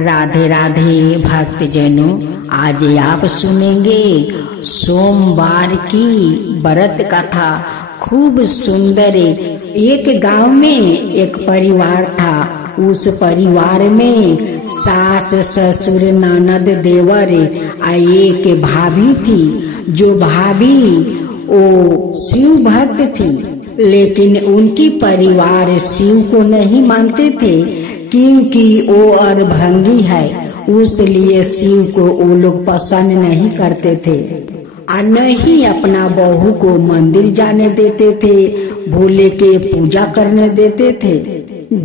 राधे राधे भक्तजनों, आज आप सुनेंगे सोमवार की व्रत कथा। खूब सुंदर। एक गांव में एक परिवार था। उस परिवार में सास ससुर ननद देवर एक भाभी थी। जो भाभी वो शिव भक्त थी, लेकिन उनकी परिवार शिव को नहीं मानते थे, क्योंकि वो अरभंगी है। उसलिए शिव को वो लोग पसंद नहीं करते थे और न ही अपना बहू को मंदिर जाने देते थे, भोले के पूजा करने देते थे।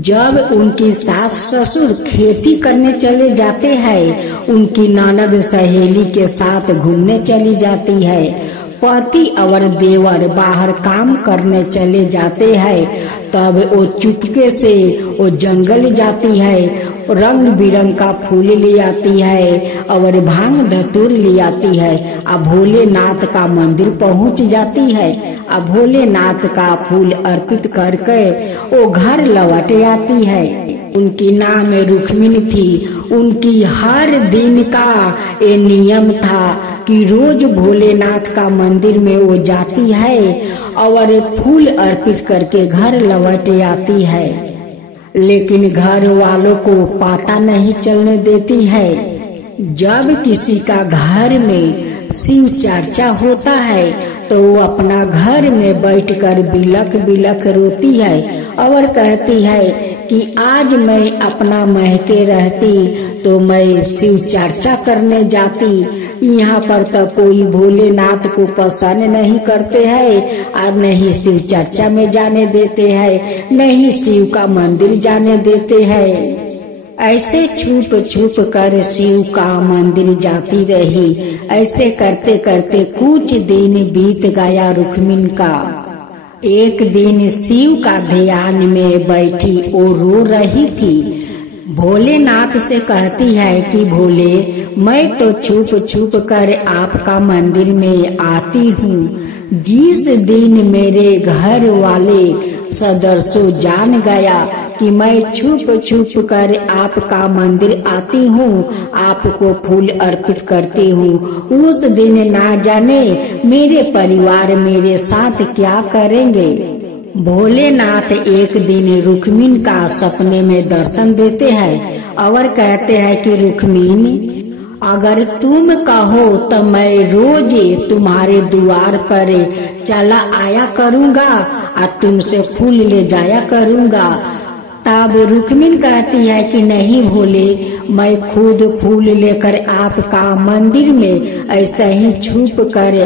जब उनकी सास ससुर खेती करने चले जाते हैं, उनकी ननद सहेली के साथ घूमने चली जाती है, पति और देवर बाहर काम करने चले जाते हैं, तब वो चुपके से वो जंगल जाती है, रंग बिरंग का फूल ले आती है और भांग धतूर ले आती है। अब भोलेनाथ का मंदिर पहुंच जाती है। अब भोलेनाथ का फूल अर्पित करके वो घर लौट आती है। उनकी नाम रुक्मिणी थी। उनकी हर दिन का ये नियम था कि रोज भोलेनाथ का मंदिर में वो जाती है और फूल अर्पित करके घर लौट आती है। लेकिन घर वालों को पता नहीं चलने देती है। जब किसी का घर में शिव चर्चा होता है तो वो अपना घर में बैठकर बिलख बिलख रोती है और कहती है कि आज मैं अपना महके रहती तो मैं शिव चर्चा करने जाती। यहाँ पर तो कोई भोलेनाथ को पसंद नहीं करते हैं और नहीं शिव चर्चा में जाने देते हैं, नहीं शिव का मंदिर जाने देते हैं। ऐसे छुप छुप कर शिव का मंदिर जाती रही। ऐसे करते करते कुछ दिन बीत गया रुक्मिणी का। एक दिन शिव का ध्यान में बैठी वो रो रही थी। भोलेनाथ से कहती है कि भोले, मैं तो छुप छुप कर आपका मंदिर में आती हूँ। जिस दिन मेरे घर वाले सदस्यों जान गया कि मैं छुप छुप कर आपका मंदिर आती हूँ, आपको फूल अर्पित करती हूँ, उस दिन ना जाने मेरे परिवार मेरे साथ क्या करेंगे। भोलेनाथ एक दिन रुक्मिणी का सपने में दर्शन देते हैं और कहते हैं कि रुक्मिणी, अगर तुम कहो तो मैं रोज तुम्हारे द्वार पर चला आया करूँगा और तुमसे फूल ले जाया करूँगा। तब रुक्मिणी कहती है कि नहीं भोले, मैं खुद फूल लेकर आपका मंदिर में ऐसे ही छुप कर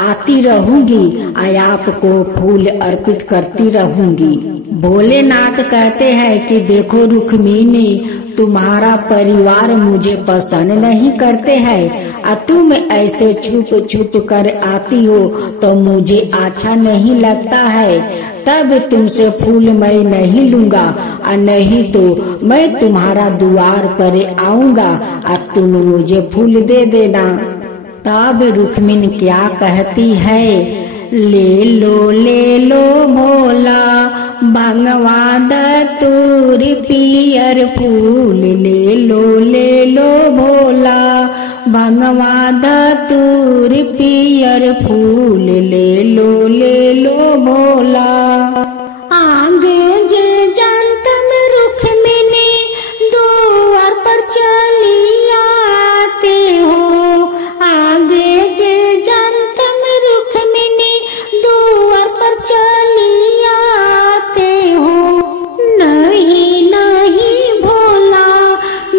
आती रहूंगी और आपको फूल अर्पित करती रहूंगी। भोलेनाथ कहते हैं कि देखो रुक्मिणी, तुम्हारा परिवार मुझे पसंद नहीं करते हैं और तुम ऐसे छुप छुप कर आती हो तो मुझे अच्छा नहीं लगता है। तब तुमसे फूल मैं नहीं लूंगा और नहीं तो मैं तुम्हारा द्वार पर आऊंगा और तुम मुझे फूल दे देना। तब रुक्मिणी क्या कहती है, ले लो भोला भगवा धतूर पियर फूल, ले लो भोला भगवा धतूर पियर फूल, ले लो भोला। आगे जे जानत में रुक्मिणी द्वार पर चली आते हो, आगे जे जानत में रुक्मिणी द्वार पर चली आते हो। नहीं नहीं भोला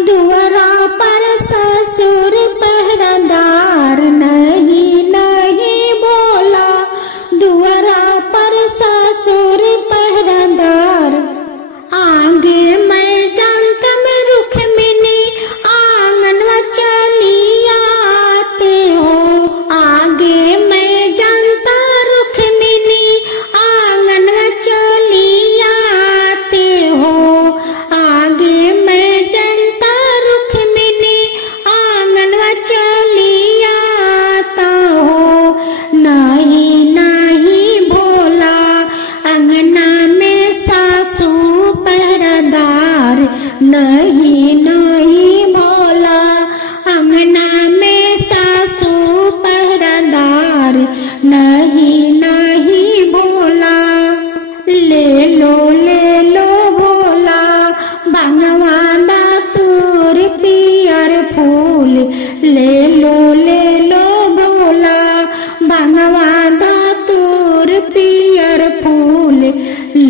द्वारा पर ससुर पहरादार, नहीं नहीं भोला द्वारा पर ससुर पहरादार। आगे मैं जानत में रुक्मिणी आंगनवा चली आते हो, आगे मैं जानता रुक्मिणी आंगनवा चली आते हो, आगे मैं जानता रुक्मिणी आंगनवा चली आता हो। नहीं नहीं भोला अंगना में सासू पहरादार, नहीं नहीं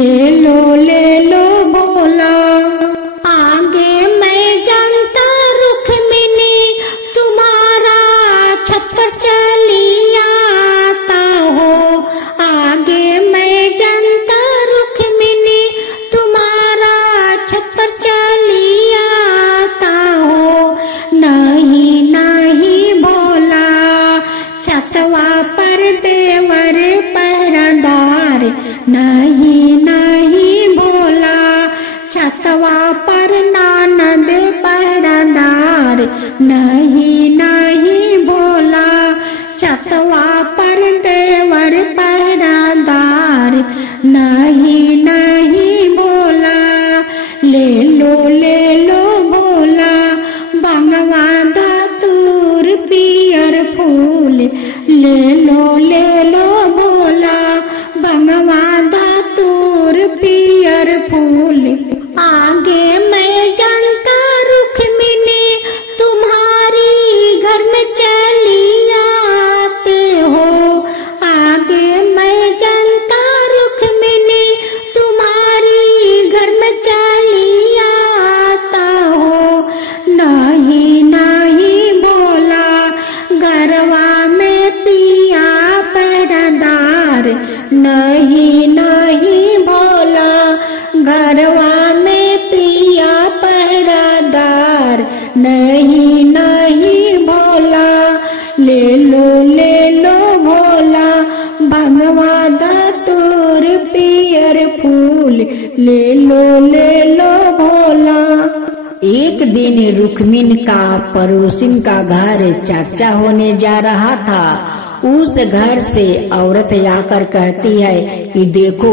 ले लो भोला। आगे मैं जानता रुक्मिणी तुम्हारा छत पर चली आता हो। आगे मैं जानता रुक्मिणी तुम्हारा छत पर चली आता हो। नहीं नहीं भोला छतवा पर देवर पहरादार। नहीं नहीं भोला छतवा पर ननद पहरादार। नहीं नहीं भोला छतवा पर देवर पहरादार। नहीं नहीं भोला ले लो भोला बंगवा धतूर पियर फूल। ले लो भोला बंगवा धतूर पियर फूल। आगे मैं जानता रुक्मिणी तुम्हारी घर में चली आते हो। आगे मैं जानता रुक्मिणी तुम्हारी घर में चली आता हो। नहीं नहीं भोला गरवा में पिया पहरादार। नहीं नहीं भोला गरवा में पिया पहरादार। नहीं नहीं भोला ले लो भोला भगवा धतूर पियर फूल। ले लो भोला। एक दिन रुक्मिणी का पड़ोसिन का घर चर्चा होने जा रहा था। उस घर से औरत आकर कहती है कि देखो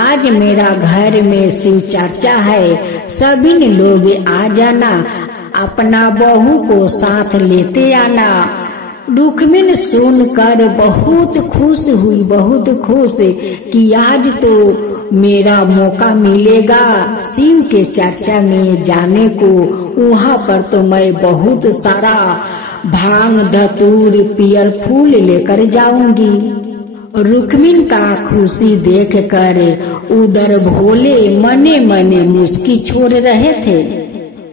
आज मेरा घर में शिव चर्चा है, सभी लोग आ जाना, अपना बहू को साथ लेते आना। रुक्मिणी सुनकर बहुत खुश हुई, बहुत खुश कि आज तो मेरा मौका मिलेगा शिव के चर्चा में जाने को। वहाँ पर तो मैं बहुत सारा भांग धतूर पियर फूल लेकर जाऊंगी। रुक्मिणी का खुशी देखकर उधर भोले मने मने मुस्की छोड़ रहे थे।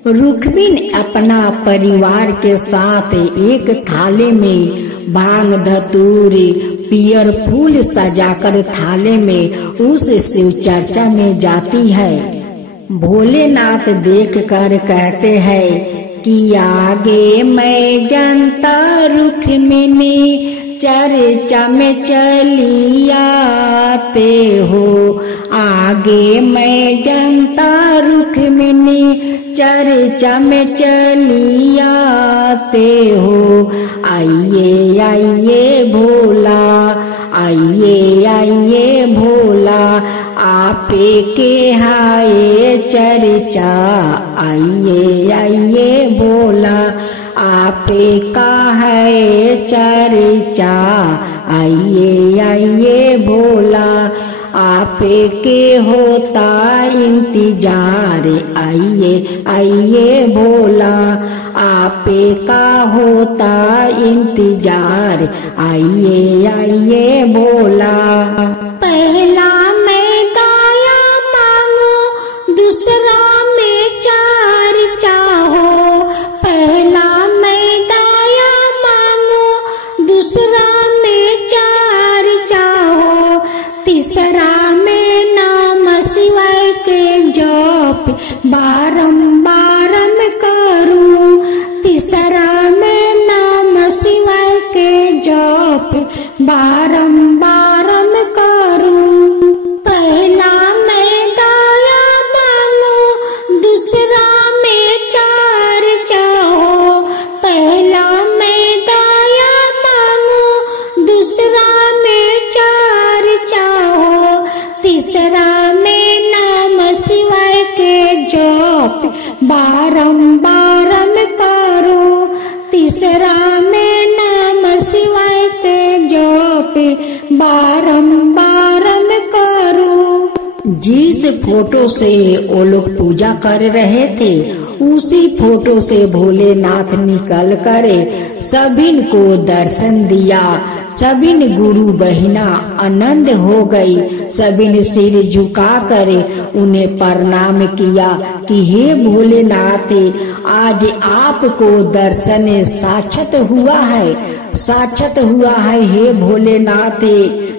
रुक्मिणी अपना परिवार के साथ एक थाले में भांग धतूर पियर फूल सजाकर थाले में उस शिव चर्चा में जाती है। भोलेनाथ देखकर कहते हैं कि आगे मैं जानता रुक्मिणी चर्चा में चली आते हो। आगे मैं जानता रुक्मिणी चर्चा में चली आते हो। आइए आइए भोला, आइए भोला आपे के हाय चर्चा। आइए भोला आपे का है चर्चा। आइए भोला आपे के होता इंतजार। आइए भोला आपे का होता इंतजार। आइए भोला। पहला मैं दाया मांगो दूसरा में चर्चा हो। पहला मैं दाया मांगो दूसरा में चर्चा हो। तीसरा में नाम शिवाय के जप बारंबार मैं करूं। तीसरा में नाम शिवाय के जप बारंबार मैं करूं। पहला मैं दाया मांगो दूसरा में चर्चा हो। पहला मैं दाया मांगो दूसरा में चर्चा हो। तीसरा में नाम शिवाय के जप बारंबार मैं करूं। तीसरा में नाम शिवाय के जप बारंबार मैं करूं। जिस फोटो से वो लोग पूजा कर रहे थे उसी फोटो से भोलेनाथ निकल कर सभी को दर्शन दिया। सभी गुरु बहिना आनंद हो गई। सभी ने सिर झुका कर उन्हें प्रणाम किया कि हे भोलेनाथ, आज आपको दर्शन साक्षात हुआ है, साक्षात हुआ है। हे भोलेनाथ,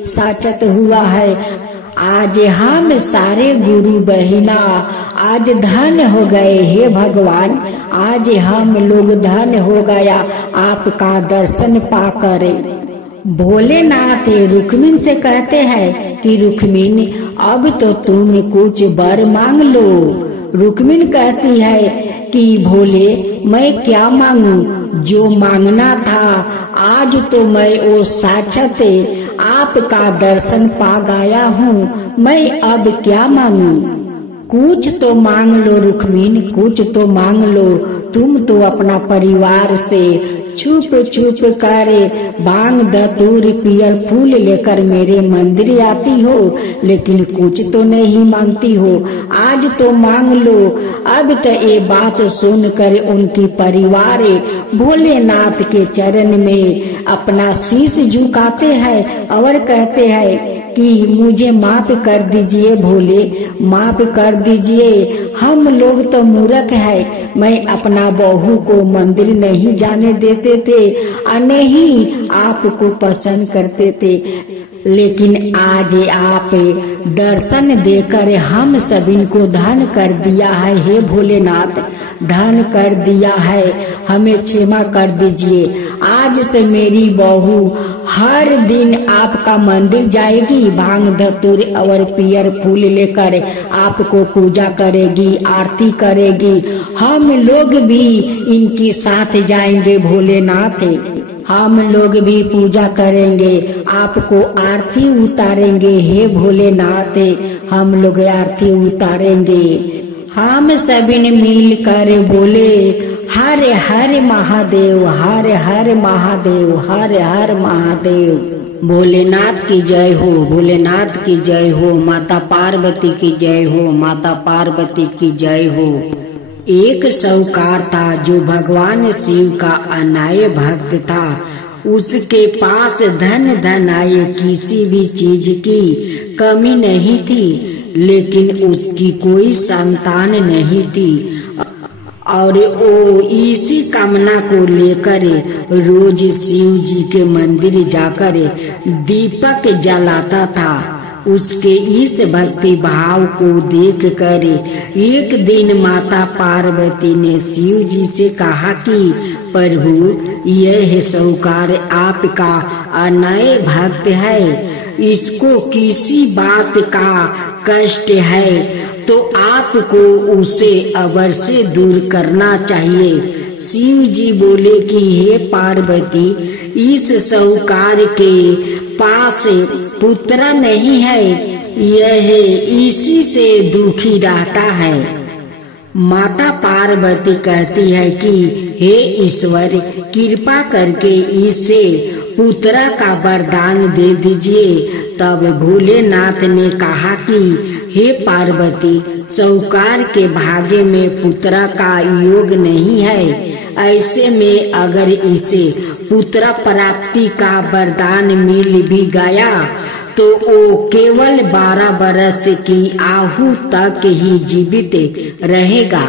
साक्षात हुआ है। आज हम सारे गुरु बहिना आज धन हो गए। हे भगवान, आज हम लोग धन हो गया आपका दर्शन पाकर। भोलेनाथ रुक्मिणी से कहते हैं कि रुक्मिणी, अब तो तुम कुछ वर मांग लो। रुक्मिणी कहती है कि भोले, मैं क्या मांगू, जो मांगना था आज तो मैं वो साक्षात आपका दर्शन पा गया हूँ, मैं अब क्या मांगू। कुछ तो मांग लो रुक्मिणी, कुछ तो मांग लो। तुम तो अपना परिवार से छुप छुप कर भांग धतूर पियर फूल लेकर मेरे मंदिर आती हो, लेकिन कुछ तो नहीं मांगती हो। आज तो मांग लो। अब तो ये बात सुनकर उनकी परिवार भोलेनाथ के चरण में अपना शीश झुकाते हैं और कहते हैं कि मुझे माफ कर दीजिए भोले, माफ कर दीजिए। हम लोग तो मूर्ख है, मैं अपना बहू को मंदिर नहीं जाने देते थे और नहीं आपको पसंद करते थे, लेकिन आज आप दर्शन देकर हम सभी को धन कर दिया है। हे भोलेनाथ, धन कर दिया है, हमें क्षमा कर दीजिए। आज से मेरी बहू हर दिन आपका मंदिर जाएगी, भांग धतूर और पियर फूल लेकर आपको पूजा करेगी, आरती करेगी। हम लोग भी इनके साथ जाएंगे भोलेनाथ, हम लोग भी पूजा करेंगे, आपको आरती उतारेंगे। हे भोलेनाथ, हम लोग आरती उतारेंगे। हम सभी ने मिल कर बोले हर हर महादेव, हर हर महादेव, हर हर महादेव। भोलेनाथ की जय हो, भोलेनाथ की जय हो, माता पार्वती की जय हो, माता पार्वती की जय हो। एक साहूकार था जो भगवान शिव का अनाय भक्त था। उसके पास धन धनाय किसी भी चीज की कमी नहीं थी, लेकिन उसकी कोई संतान नहीं थी और वो इसी कामना को लेकर रोज शिव जी के मंदिर जाकर दीपक जलाता था। उसके इस भक्ति भाव को देखकर एक दिन माता पार्वती ने शिव जी से कहा कि प्रभु, यह साहूकार आपका अनय भक्त है, इसको किसी बात का कष्ट है तो आपको उसे अवश्य दूर करना चाहिए। शिव जी बोले कि हे पार्वती, इस साहूकार के पास पुत्र नहीं है, यह इसी से दुखी रहता है। माता पार्वती कहती है कि हे ईश्वर, कृपा करके इसे पुत्र का वरदान दे दीजिए। तब भोलेनाथ ने कहा कि हे पार्वती, साहूकार के भाग्य में पुत्र का योग नहीं है, ऐसे में अगर इसे पुत्र प्राप्ति का वरदान मिल भी गया तो वो केवल 12 बरस की आयु तक ही जीवित रहेगा।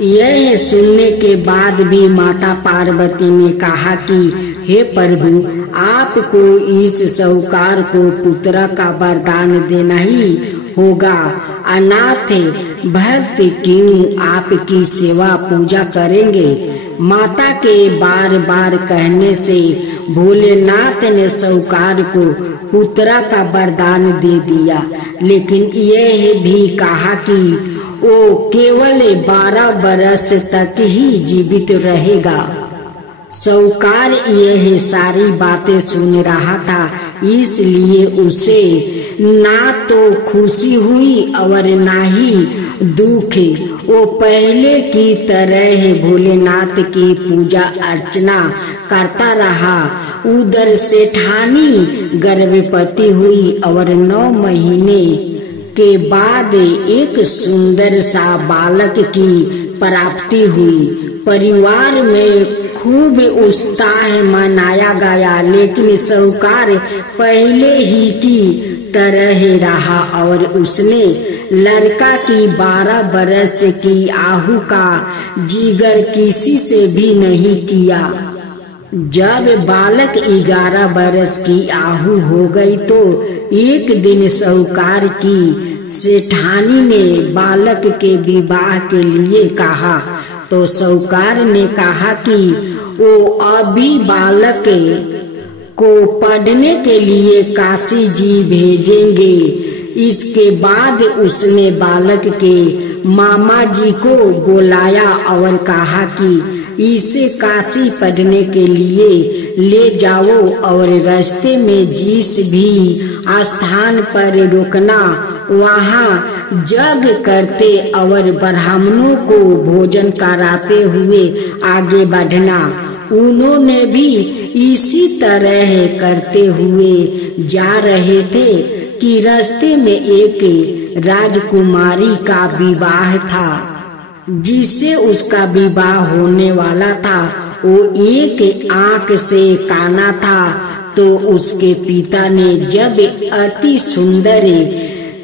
यह सुनने के बाद भी माता पार्वती ने कहा कि हे प्रभु, आपको इस साहूकार को पुत्र का वरदान देना ही होगा। अनाथ भक्त क्यों आपकी सेवा पूजा करेंगे। माता के बार बार कहने से भोलेनाथ ने साहूकार को पुत्र का वरदान दे दिया, लेकिन यह भी कहा कि वो केवल 12 बरस तक ही जीवित रहेगा। साहूकार यह सारी बातें सुन रहा था, इसलिए उसे ना तो खुशी हुई और ना ही दुख। वो पहले की तरह भोलेनाथ की पूजा अर्चना करता रहा। उधर सेठानी गर्भवती हुई और 9 महीने के बाद एक सुंदर सा बालक की प्राप्ति हुई। परिवार में खूब उत्साह मनाया गया, लेकिन साहूकार पहले ही की तरह रहा और उसने लड़का की 12 बरस की आहू का जिगर किसी से भी नहीं किया। जब बालक 11 बरस की आहू हो गई तो एक दिन साहूकार की सेठानी ने बालक के विवाह के लिए कहा, तो साहूकार ने कहा कि वो अभी बालक को पढ़ने के लिए काशी जी भेजेंगे। इसके बाद उसने बालक के मामा जी को बुलाया और कहा कि इसे काशी पढ़ने के लिए ले जाओ और रास्ते में जिस भी स्थान पर रुकना वहाँ जग करते और ब्राह्मणों को भोजन कराते हुए आगे बढ़ना। उन्होंने भी इसी तरह करते हुए जा रहे थे कि रास्ते में एक राजकुमारी का विवाह था। जिससे उसका विवाह होने वाला था वो एक आंख से काना था। तो उसके पिता ने जब अति सुंदर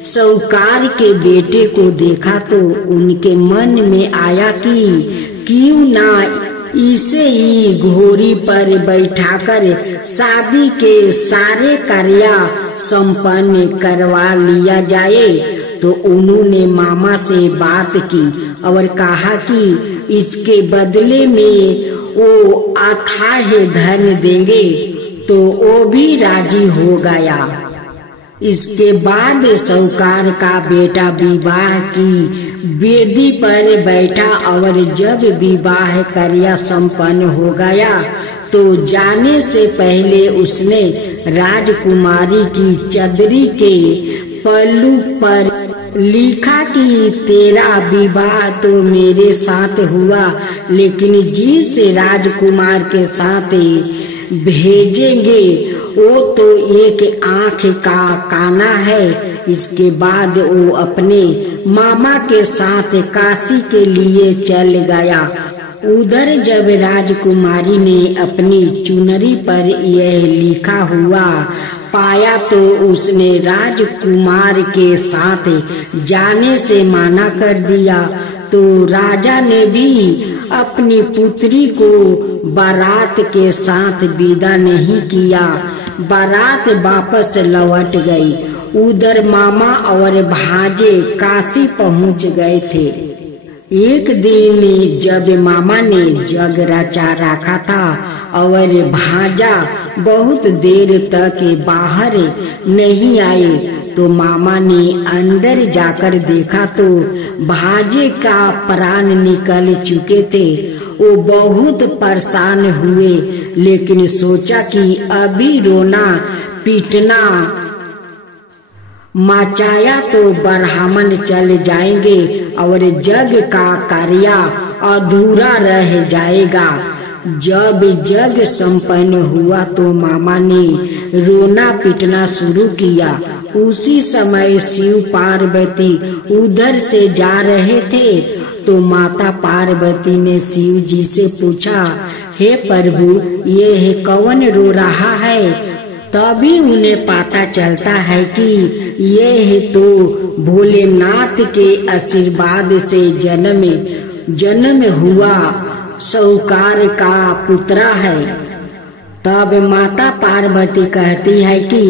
साहूकार के बेटे को देखा तो उनके मन में आया कि क्यों ना इसे ही घोड़ी पर बैठाकर शादी के सारे कार्य संपन्न करवा लिया जाए। तो उन्होंने मामा से बात की और कहा कि इसके बदले में वो अथाह धन देंगे। तो वो भी राजी हो गया। इसके बाद साहूकार का बेटा विवाह की वेदी पर बैठा और जब विवाह कार्य संपन्न हो गया तो जाने से पहले उसने राजकुमारी की चदरी के पल्लू पर लिखा कि तेरा विवाह तो मेरे साथ हुआ, लेकिन जिस राजकुमार के साथ भेजेंगे वो तो एक आंख का काना है। इसके बाद वो अपने मामा के साथ काशी के लिए चल गया। उधर जब राजकुमारी ने अपनी चुनरी पर यह लिखा हुआ पाया तो उसने राजकुमार के साथ जाने से मना कर दिया। तो राजा ने भी अपनी पुत्री को बारात के साथ विदा नहीं किया। बारात वापस लौट गई। उधर मामा और भांजे काशी पहुंच गए थे। एक दिन जब मामा ने जग रचा रखा था और भांजा बहुत देर तक बाहर नहीं आए तो मामा ने अंदर जाकर देखा तो भांजे का प्राण निकल चुके थे। वो बहुत परेशान हुए, लेकिन सोचा कि अभी रोना पीटना मचाया तो ब्राह्मण चल जाएंगे और जग का कार्य अधूरा रह जाएगा। जब जग संपन्न हुआ तो मामा ने रोना पीटना शुरू किया। उसी समय शिव पार्वती उधर से जा रहे थे तो माता पार्वती ने शिव जी से पूछा, हे प्रभु ये कौन रो रहा है? तभी उन्हें पता चलता है कि यह तो भोलेनाथ के आशीर्वाद से जन्म हुआ साहूकार का पुत्र है। तब माता पार्वती कहती है कि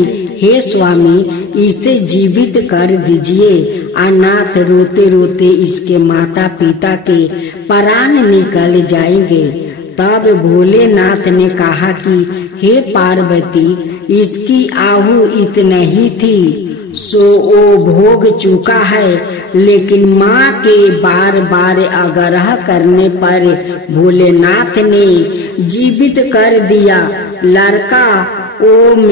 हे स्वामी इसे जीवित कर दीजिए। अनाथ रोते रोते इसके माता पिता के प्राण निकल जाएंगे। तब भोलेनाथ ने कहा कि हे पार्वती इसकी आहू इतना ही थी सो वो भोग चुका है, लेकिन माँ के बार बार आग्रह करने पर भोलेनाथ ने जीवित कर दिया। लड़का ओम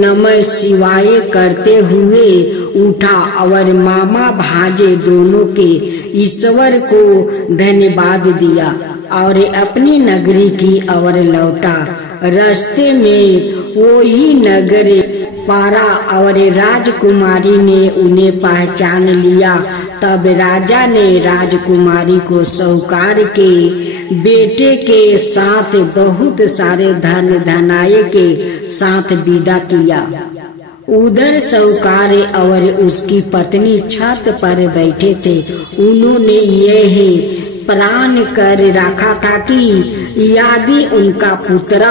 नमः शिवाय करते हुए उठा और मामा भांजे दोनों के ईश्वर को धन्यवाद दिया और अपनी नगरी की ओर लौटा। रास्ते में वही नगर पारा और राजकुमारी ने उन्हें पहचान लिया। तब राजा ने राजकुमारी को साहूकार के बेटे के साथ बहुत सारे धन धनाये के साथ विदा किया। उधर साहूकार और उसकी पत्नी छत पर बैठे थे। उन्होंने यह प्रण कर रखा था कि यदि उनका पुत्र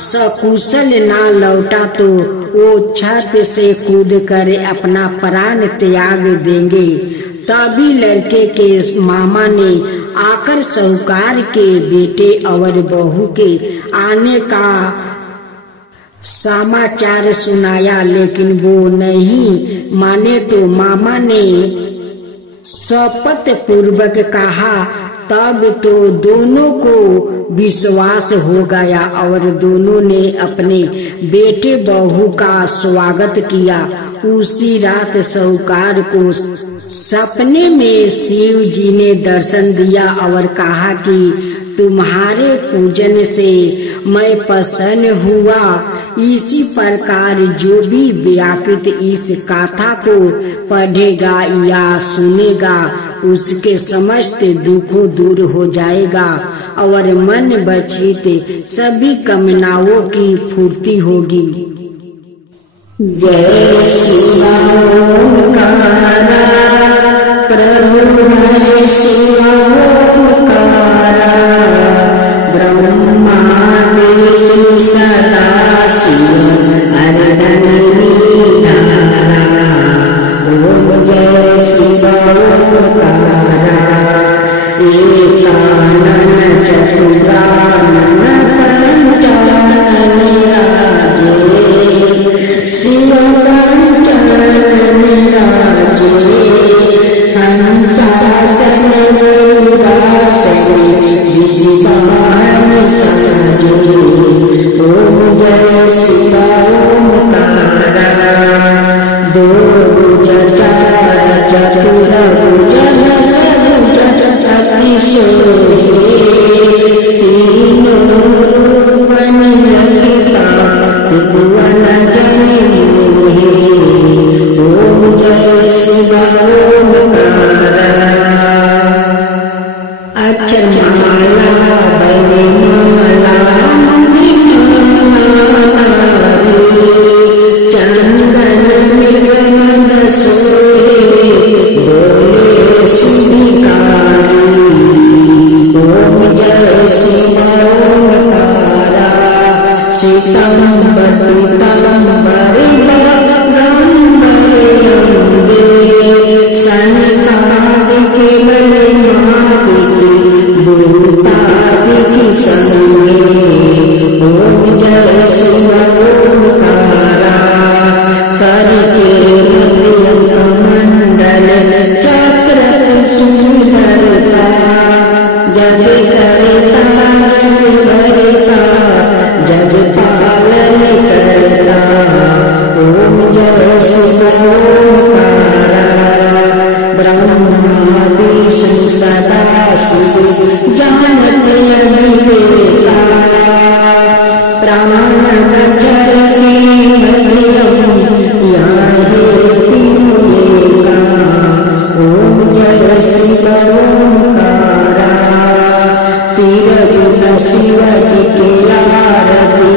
सकुशल न लौटा तो वो छत से कूद कर अपना प्राण त्याग देंगे। तभी लड़के के मामा ने आकर साहूकार के बेटे और बहू के आने का समाचार सुनाया, लेकिन वो नहीं माने तो मामा ने शपथ पूर्वक कहा। तब तो दोनों को विश्वास हो गया और दोनों ने अपने बेटे बहू का स्वागत किया। उसी रात साहूकार को सपने में शिव जी ने दर्शन दिया और कहा कि तुम्हारे पूजन से मैं प्रसन्न हुआ। इसी प्रकार जो भी व्याकृत इस कथा को पढ़ेगा या सुनेगा उसके समस्त दुखों दूर हो जाएगा और मन बचित सभी कामनाओं की पूर्ति होगी। जय शिवा ओंकारा प्रभु हरे शिवा ओंकारा ब्रह्मा विष्णु सदा शिव ओम जय शिवा ओंकारा एकानन चतुरानन पंचानन राजे शिव पंचानन राजे हंसासन उदासन विश्वान सजे। ओम जय शिवा ओंकारा दो भुज चतुर भुज सबुज अतिशोरे तीनों रूपन लखिता त्रिभुवन जनि मोहे। ओम जय शिवा ओंकारा अक्षरमाला वैमाला चंदन मृगमद सोहे बोले सुधिकारी। ओम जय शिवा ओंकारा शीतंबर पीतांबर गंधर्वंदे सनकादिके महिमादिके भूतादिके संगे। ओम जय शिवा ओंकारा करके मंडल चक्र सुंदरता जग करता जग भरता जग पालन करता। ओम जय शिवा ओंकारा ब्रह्मा विष्णु सदा शिव जानते अविवेका प्राण प्रचरते मध्यम यारे तीनों एका। ओम जय शिवा ओंकारा तीर गुण शिव जी के आरती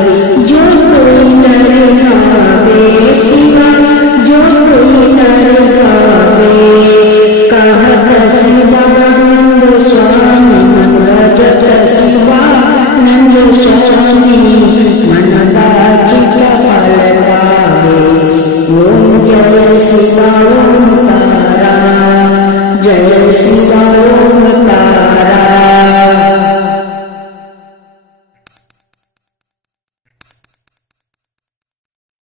जो कोई नर गावे शिवा जो कोई नर गावे। कहत शिवानंद स्वामी मन भजत शिवानंद स्वामी मन बाचित फल पावे। ओम जय शिवा ओंकारा जय शिवा